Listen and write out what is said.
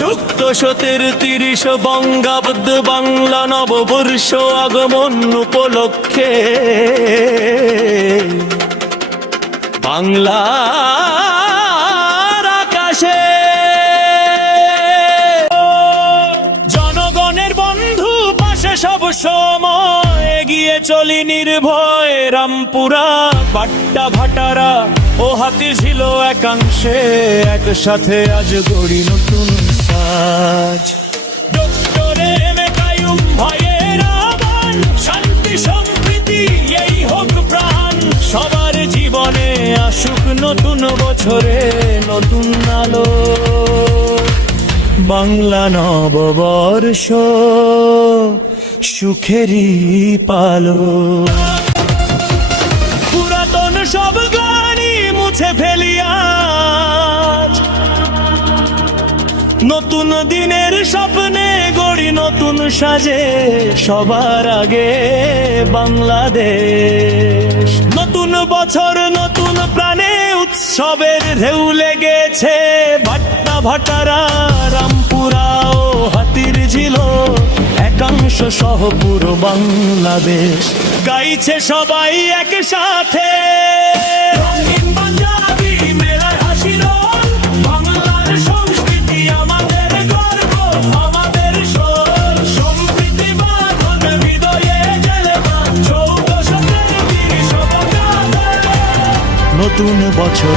1430 বঙ্গাব্দ বাংলা নববর্ষ আগমন উপলক্ষে বাংলার আকাশে জনগণের বন্ধু পাশে সব সময় এগিয়ে চলি নির্ভয় রামপুরা বাট্টা ভাটারা ও হাতিঝিল একাংশে একসাথে আজ গড়ি নতুন সাজ। ডক্টরে কায়ুম ভাইয়ের আহ্বান, শান্তি সম্প্রীতি এই হোক প্রাণ, সবার জীবনে আসুক নতুন বছরে নতুন আলো। বাংলা নববর্ষ সুখেরই পালো। পুরাতন সব গ্লানি মুছে ফেলিয়া নতুন দিনের স্বপ্নে গড়ি নতুন সাজে সবার আগে বাংলাদেশ। নতুন বছর নতুন প্রাণে উৎসবের ঢেউ লেগেছে ভাট্টা ভাটারা রামপুরা ও হাতিরঝিল একাংশ সহ পুরো বাংলাদেশ গাইছে সবাই একসাথে। নতুন বছর